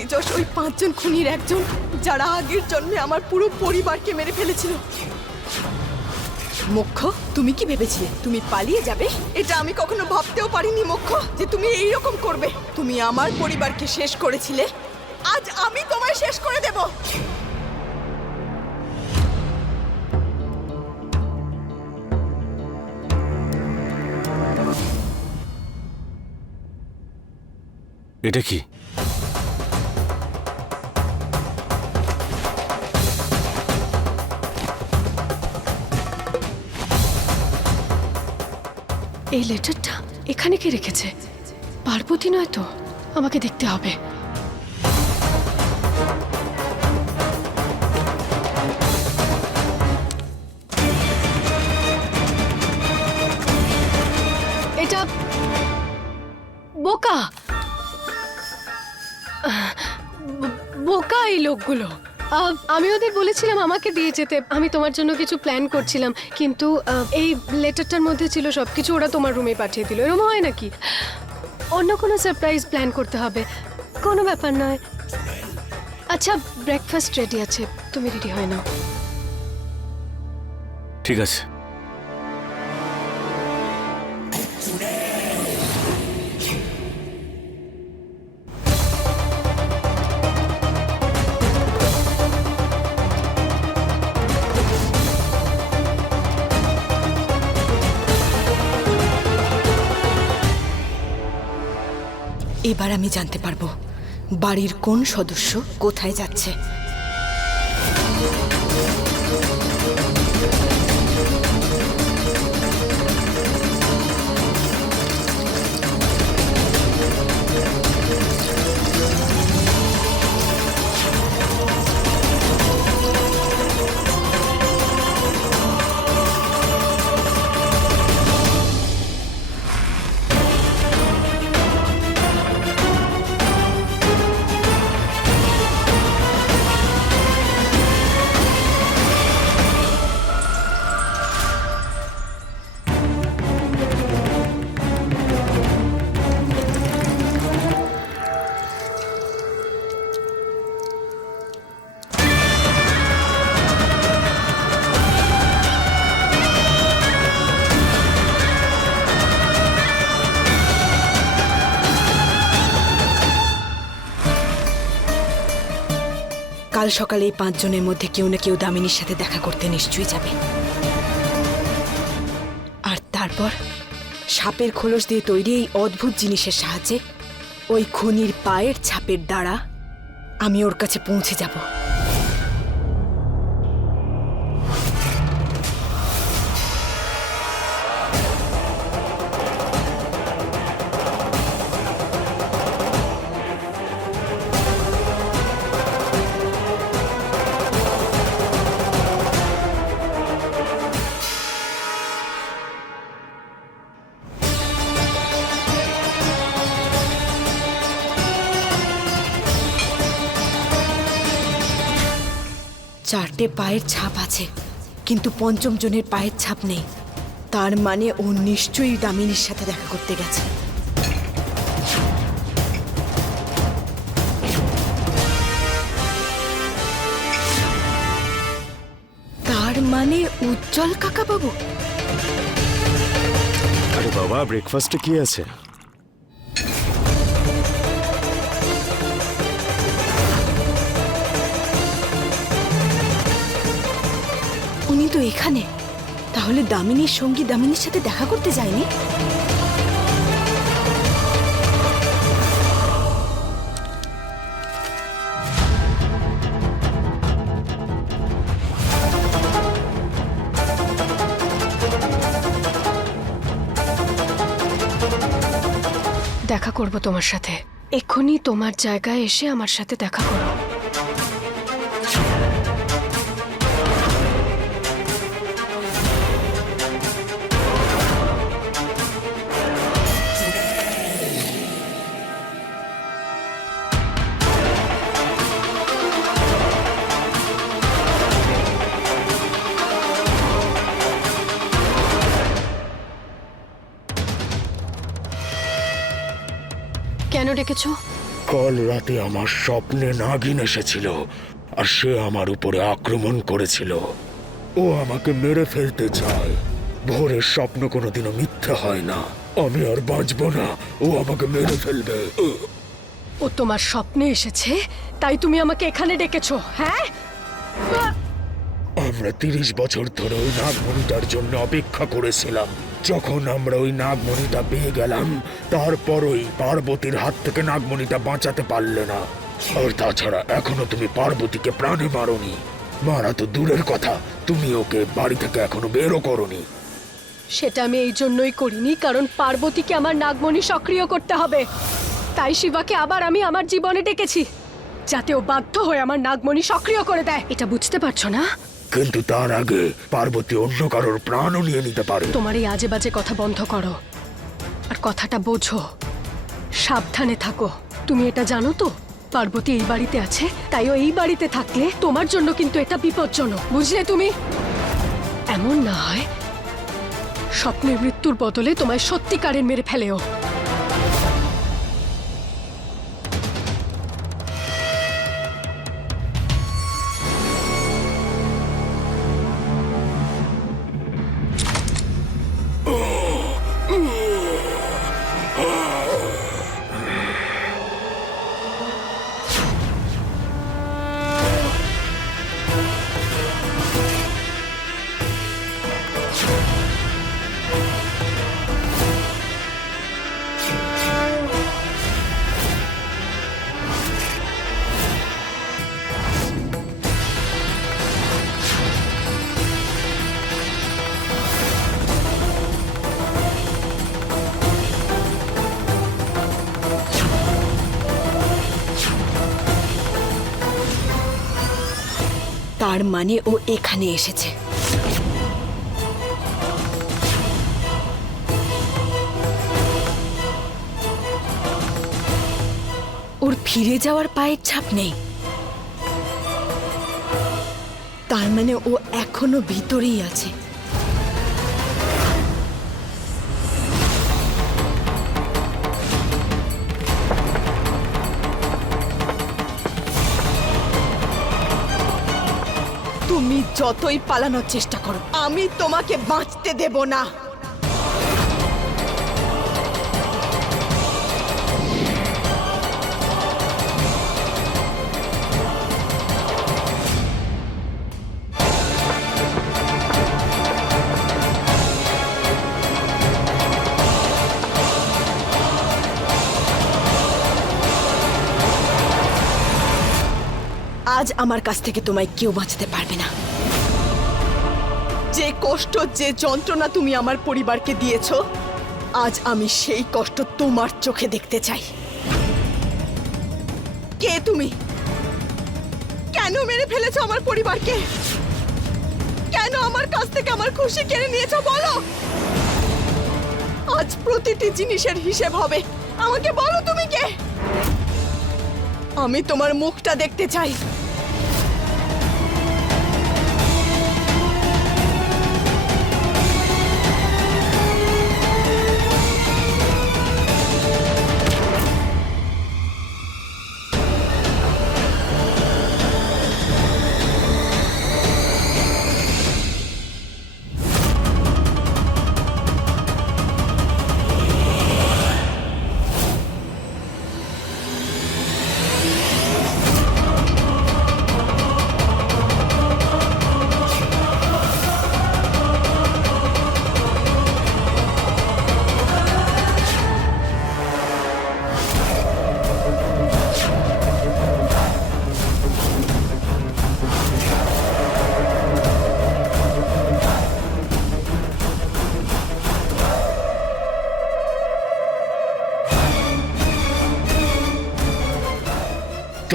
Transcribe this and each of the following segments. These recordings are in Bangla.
তেজস ওই 5 জন খুনির একজন, যারা আগের জন্মে আমার পুরো পরিবারকে মেরে ফেলেছিল। মোক্ষ, তুমি কি ভেবেছিলে তুমি পালিয়ে যাবে? এটা আমি কখনো ভাবতেও পারিনি মোক্ষ, যে তুমি এইরকম করবে। তুমি আমার পরিবারকে শেষ করেছিলে, আজ আমি তোমায় শেষ করে দেব। এটা কি? এই লেটারটা এখানে কে রেখেছে? পার্বতী নয় তো? আমাকে দেখতে হবে। এটা বোকা, বোকা এই লোকগুলো। আমি ওদের বলেছিলাম আমাকে দিয়ে যেতে, আমি তোমার জন্য কিছু প্ল্যান করছিলাম, কিন্তু এই লেটারটার মধ্যে ছিল সবকিছু। ওরা তোমার রুমে পাঠিয়ে দিল। এরকম হয় নাকি? অন্য কোনো সারপ্রাইজ প্ল্যান করতে হবে। কোনো ব্যাপার নয়। আচ্ছা, ব্রেকফাস্ট রেডি আছে, তুমি রেডি হয় নাও। ঠিক আছে। এবার আমি জানতে পারবো বাড়ির কোন সদস্য কোথায় যাচ্ছে। কাল সকালে এই 5 জনের মধ্যে কেউ না কেউ দামিনীর সাথে দেখা করতে নিশ্চয়ই যাবে। আর তারপর সাপের খোলস দিয়ে তৈরি এই অদ্ভুত জিনিসের সাহায্যে ওই খুনির পায়ের ছাপের দ্বারা আমি ওর কাছে পৌঁছে যাব। চারটে পায়ের ছাপ আছে, কিন্তু 5ম জনের পায়ের ছাপ নেই। তার মানে ও নিশ্চয়ই দামিনীর সাথে দেখা করতে গেছে। তার মানে উজ্জ্বল কাকা বাবু। আরে বাবা, ব্রেকফাস্টে কি আছে? উনি তো এখানে, তাহলে দামিনীর সঙ্গী দামিনীর সাথে দেখা করতে যায়নি? দেখা করব তোমার সাথে। এক্ষুনি তোমার জায়গায় এসে আমার সাথে দেখা করো। কেন ডেকেছো? কাল রাতে আমার স্বপ্নে নাগিন এসেছিল আর সে আমার উপরে আক্রমণ করেছিল। ও আমাকে মেরে ফেলতে চায়। ভোরের স্বপ্ন কোনোদিনও মিথ্যে হয় না। আমি আর বাঁচবো না, ও আমাকে মেরে ফেলবে। ও তোমার স্বপ্নে এসেছে, তাই তুমি আমাকে এখানে ডেকেছো, হ্যাঁ? আমরা 30 বছর ধরে ওই নাগমণিটার জন্য অপেক্ষা করেছিলাম। যখন আমরা ওই নাগমণিটা পেয়ে গেলাম, তারপরই পার্বতীর হাত থেকে নাগমণিটা বাঁচাতে পারলে না। আর তাছাড়া এখনো তুমি পার্বতীকে প্রাণে মারোনি। মারা তো দূরের কথা, তুমি ওকে বাড়ি থেকে এখনো বেরও করোনি। সেটা আমি এই জন্যই করিনি, কারণ পার্বতীকে আমার নাগমণি সক্রিয় করতে হবে। তাই শিবাকে আবার আমি আমার জীবনে ডেকেছি, যাতে ও বাধ্য হয়ে আমার নাগমণি সক্রিয় করে দেয়। এটা বুঝতে পারছো না? কিন্তু তার আগে পার্বতী অন্য কারোর প্রাণও নিয়ে নিতে পারে। তোমার এই আজে বাজে কথা বন্ধ করো, আর কথাটা বোঝো। সাবধানে থাকো। তুমি এটা জানো তো, পার্বতী এই বাড়িতে আছে, তাই ও এই বাড়িতে থাকলে তোমার জন্য কিন্তু এটা বিপজ্জনক, বুঝলে তুমি? এমন না হয় স্বপ্নের মৃত্যুর বদলে তোমায় সত্যিকারের মেরে ফেলেও। তার মানে ও এখানে এসেছে। ওর ফিরে যাওয়ার পায়ের ছাপ নেই। তার মানে ও এখনো ভিতরেই আছে। তুমি যতই পালানোর চেষ্টা করো, আমি তোমাকে বাঁচতে দেব না। আজ আমার কাছ থেকে তোমায় কেউ বাঁচাতে পারবে না। যে কষ্ট, যে যন্ত্রণা তুমি আমার পরিবারকে দিয়েছো, আজ আমি সেই কষ্ট তোমার চোখে দেখতে চাই। কে তুমি? কেন মেরে ফেলেছো আমার পরিবারকে? কেন আমার কাছ থেকে আমার খুশি কেড়ে নিয়েছো বলো? আজ প্রতিটি জিনিসের হিসেব হবে। আমাকে বলো তুমি কে? আমি তোমার মুখটা দেখতে চাই।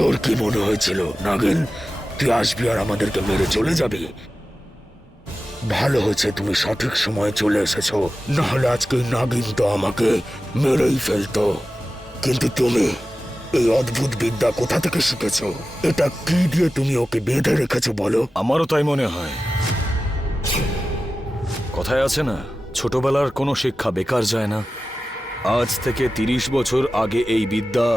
তোর কি মনে হয়েছিল নাগিন, তুই আসবি আর আমাদেরকে মেরে চলে যাবি? ভালো হয়েছে তুমি সঠিক সময়ে চলে এসেছো, না হলে আজকে নাগিন তো আমাকে মেরেই ফেলতো। কিন্তু তুমি এই অদ্ভুত বিদ্যা কোথা থেকে শিখেছো? এটা কি দিয়ে তুমি ওকে বেঁধে রেখেছো বলো? আমারও তাই মনে হয়। কথায় আছে না, ছোটবেলার কোনো শিক্ষা বেকার যায় না। আজ থেকে 30 বছর আগে এই বিদ্যা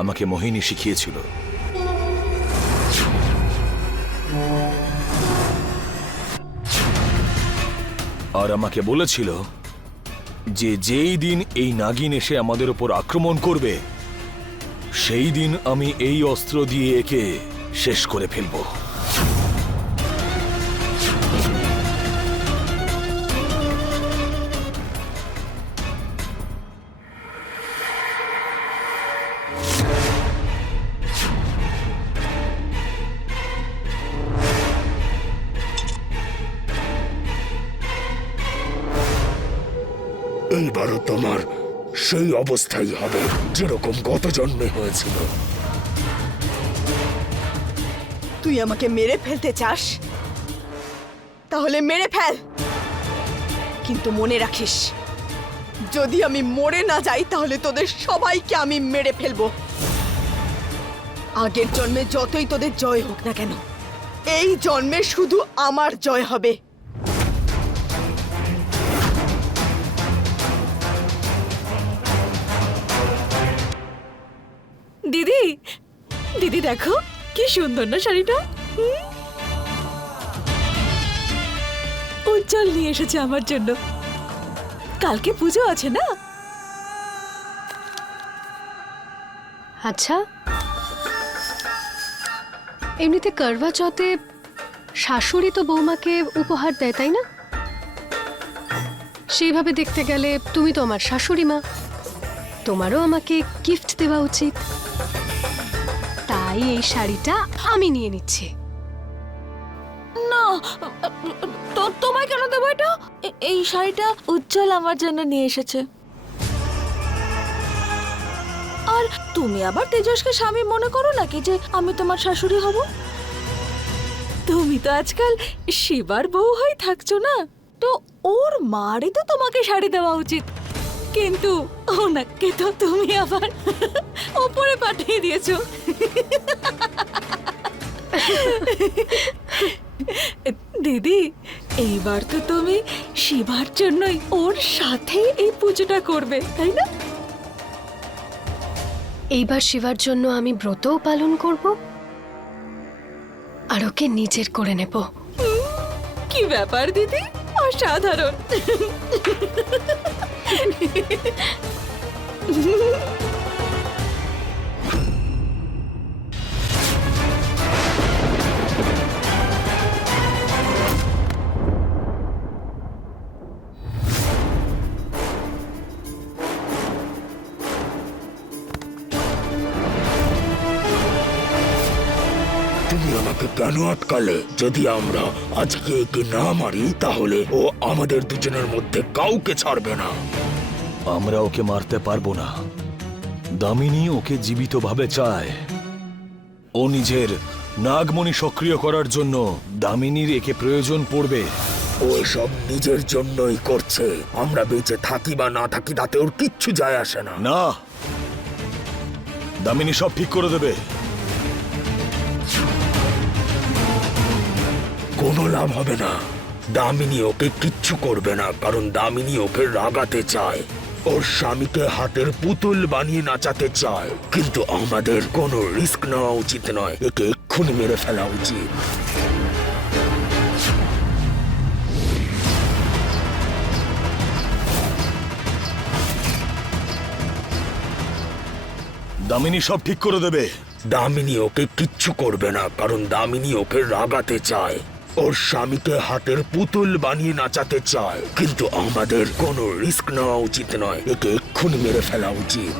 আমাকে মোহিনী শিখিয়েছিল। আর আমাকে বলেছিল যে যেই দিন এই নাগিন এসে আমাদের উপর আক্রমণ করবে সেই দিন আমি এই অস্ত্র দিয়ে একে শেষ করে ফেলব। এইবারও তোমার সেই অবস্থাই হবে যেরকম গত জন্মে হয়েছিল। তুই আমাকে মেরে ফেলতে চাস তাহলে মেরে ফেল, কিন্তু মনে রাখিস যদি আমি মরে না যাই তাহলে তোদের সবাইকে আমি মেরে ফেলবো। আগের জন্মে যতই তোদের জয় হোক না কেন, এই জন্মে শুধু আমার জয় হবে। দিদি, দিদি দেখো কি সুন্দর না শাড়িটা। উজ্জ্বল নিয়ে এসেছে আমার জন্য, কালকে পুজো আছে না। আচ্ছা, এমনিতে করবা চৌথে শাশুড়ি তো বৌমাকে উপহার দেয়, তাই না? সেইভাবে দেখতে গেলে তুমি তো আমার শাশুড়ি মা, তোমারও আমাকে গিফট দেওয়া উচিত। তাই এই শাড়িটা আমি নিয়ে নিচ্ছি। না, তোমায় কেন দেবো এটা? এই শাড়িটা উজ্জ্বল আমার জন্য নিয়ে এসেছে। আর তুমি আবার তেজসকে স্বামী মনে করো নাকি যে আমি তোমার শাশুড়ি হব? তুমি তো আজকাল শিবার বউ হয়ে থাকছো না, তো ওর মারই তো তোমাকে শাড়ি দেওয়া উচিত। কিন্তু ওনাকে তো তুমি আবার ওপরে পাঠিয়ে দিয়েছো। দিদি, এইবার তো তুমি শিবার জন্যই ওর সাথে এই পুজোটা করবে, তাই না? এইবার শিবার জন্য আমি ব্রতও পালন করব আর ওকে নিজের করে নেব। কি ব্যাপার দিদি, অসাধারণ। তুমি আমাকে কেন আটকালে? যদি আমরা আজকে একে না মারি তাহলে ও আমাদের দুজনের মধ্যে কাউকে ছাড়বে না। আমরা ওকে মারতে পারবো না। দামিনী ওকে জীবিতভাবে চায়। ও নিজের নাগমণি সক্রিয় করার জন্য দামিনীর একে প্রয়োজন পড়বে। ও সব নিজের জন্যই করছে। আমরা বেঁচে থাকি বা না থাকি তাতে ওর কিচ্ছু যায় আসে না। না, দামিনী সব ঠিক করে দেবে। কোনো লাভ হবে না। দামিনী ওকে কিচ্ছু করবে না, কারণ দামিনী ওকে রাগাতে চায়। ওর স্বামীকে হাতের পুতুল বানিয়ে নাচাতে চায়। কিন্তু আমাদের কোনো রিস্ক নেওয়া উচিত নয়, একে এক্ষুনি মেরে ফেলা উচিত। দামিনী সব ঠিক করে দেবে। দামিনী ওকে কিচ্ছু করবে না, কারণ দামিনী ওকে রাগাতে চায়। ওর স্বামীকে হাতের পুতুল বানিয়ে নাচাতে চায়। কিন্তু আমাদের কোনো রিস্ক নেওয়া উচিত নয়, একে এক্ষুনি মেরে ফেলা উচিত।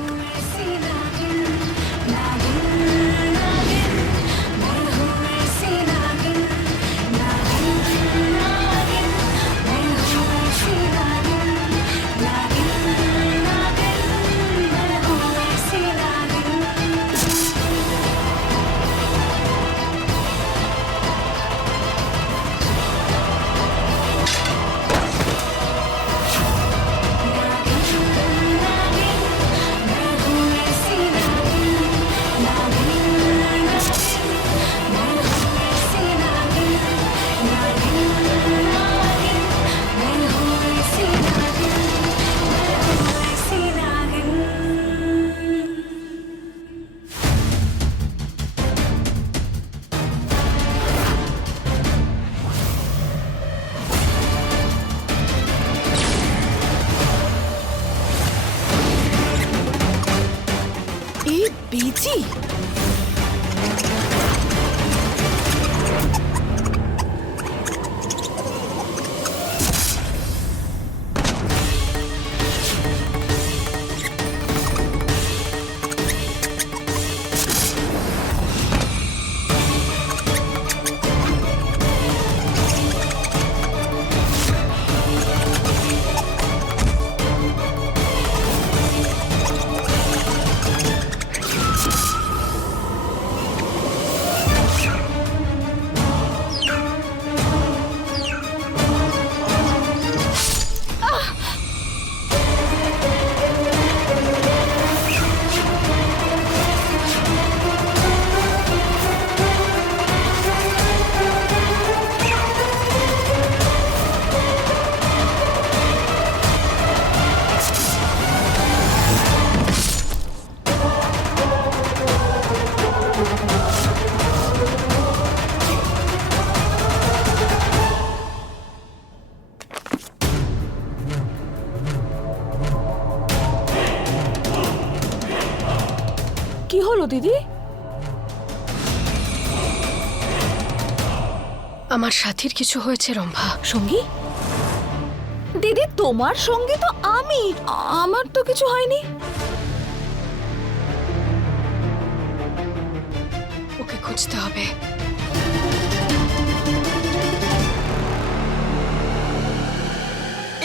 দিদি? আমার সাথীর কিছু হয়েছে রম্ভা। সঙ্গী? দিদি তোমার সঙ্গী তো আমি, আমার তো কিছু হয়নি। ওকে খুঁজতে হবে।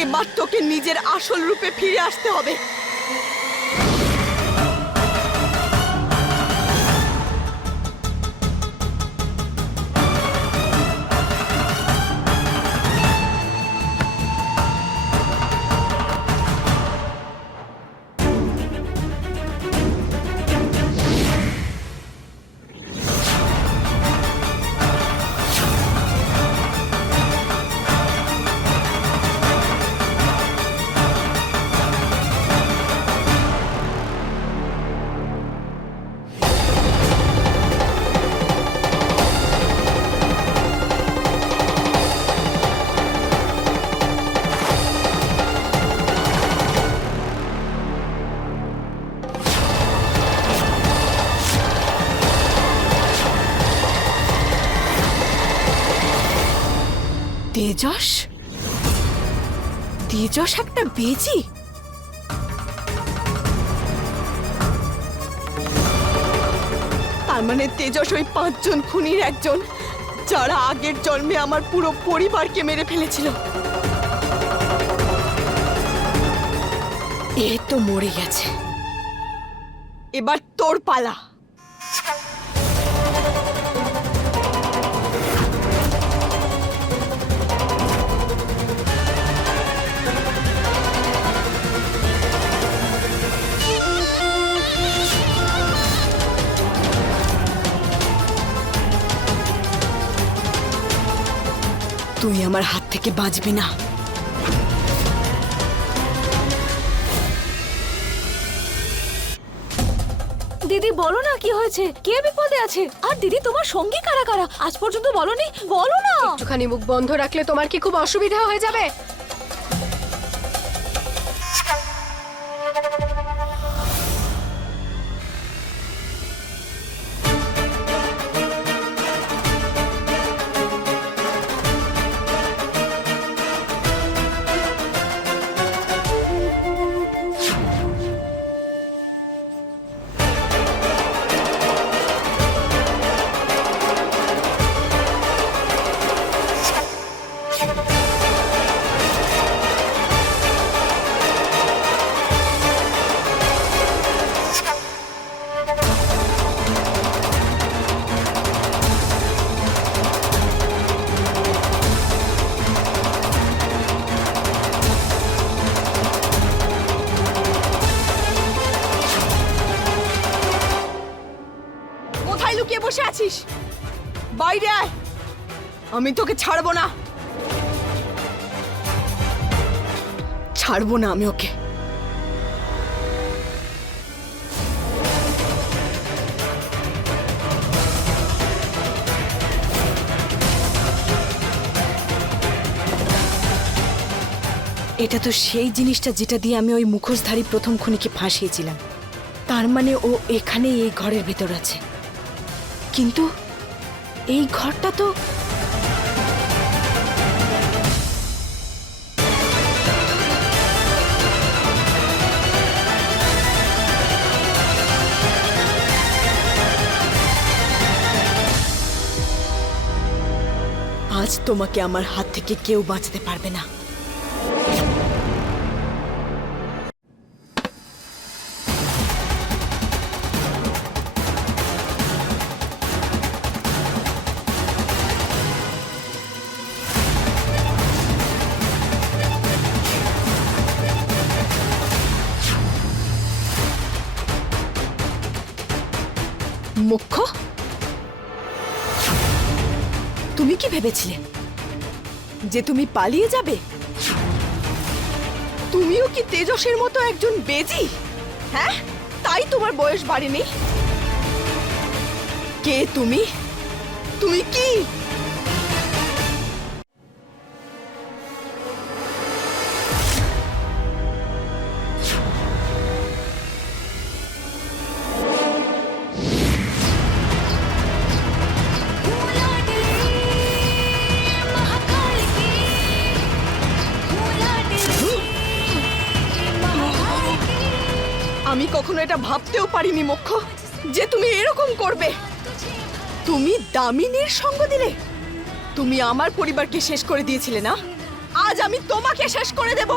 এবার তোকে নিজের আসল রূপে ফিরে আসতে হবে। তেজস? তেজস একটা বেজি? তার মানে তেজস ওই 5 জন খুনির একজন, যারা আগের জন্মে আমার পুরো পরিবারকে মেরে ফেলেছিল। এ তো মরে গেছে, এবার তোর পালা। তুই আমার হাত থেকে বাঁচবি না। দিদি বলো না কি হয়েছে, কে বিপদে আছে? আর দিদি তোমার সঙ্গী কারা কারা আজ পর্যন্ত বলনি, বলো না। একটুখানি মুখ বন্ধ রাখলে তোমার কি খুব অসুবিধা হয়ে যাবে? কোথায় লুকিয়ে বসে আছিস? বাইরে আয়, আমি তোকে ছাড়বো না। ছাড়বো না আমি ওকে। এটা তো সেই জিনিসটা যেটা দিয়ে আমি ওই মুখোশধারী প্রথম খুনিকে ফাঁসিয়েছিলাম। তার মানে ও এখানে এই ঘরের ভেতর আছে, কিন্তু এই ঘরটা তো আজ তোমাকে আমার হাত থেকে কেউ বাঁচাতে পারবে না। মুখ্য, তুমি কি ভেবেছিলে যে তুমি পালিয়ে যাবে? তুমিও কি তেজসের মতো একজন বেজি? হ্যাঁ, তাই তোমার বয়স বাড়েনি। কে তুমি? তুমি কি? আমি কখনো এটা ভাবতেও পারিনি মোক্ষ যে তুমি এরকম করবে। তুমি দামিনীর সঙ্গ দিলে, তুমি আমার পরিবারকে শেষ করে দিয়েছিলে না, আজ আমি তোমাকে শেষ করে দেব।